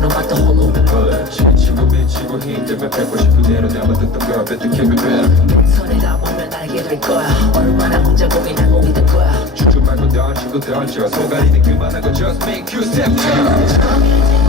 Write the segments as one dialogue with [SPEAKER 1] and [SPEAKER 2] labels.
[SPEAKER 1] 너밖에 홀로 지치고 미치고 힘들면 뵙고 싶은 대로
[SPEAKER 2] 남아뒀던 걸 뱉게 되 손에다 보면 알게 될 거야 얼마나 혼자 고민하고 믿을 거야 주춤 말고 던지고 던져 속아리는
[SPEAKER 3] 그만하고 Just make you step up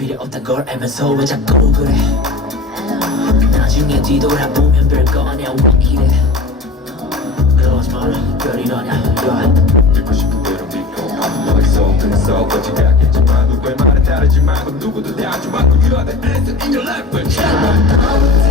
[SPEAKER 3] 필요 없단 걸 알면서 왜 자꾸 그래? 나중에 뒤돌아보면 별거 아니야 왜 이래 그러지 마라 별이라냐 yeah.
[SPEAKER 1] 듣고 싶은 대로 믿고 너의 속은 썩어지 않겠지만 누구의 말은 말고 누구도 대하지 말고 You're the answer in your life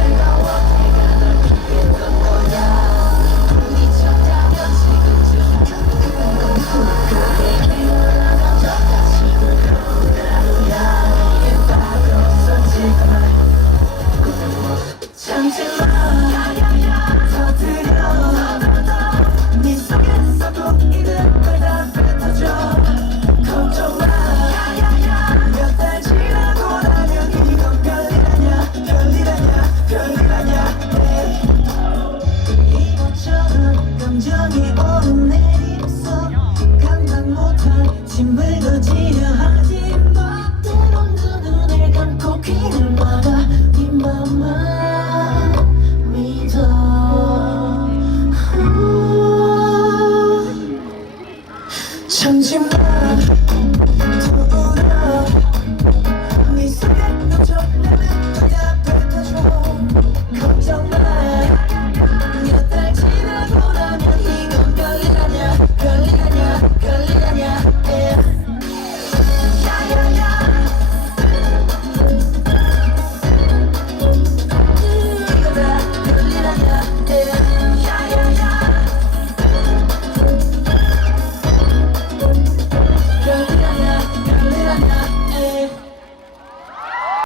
[SPEAKER 1] 为何纪念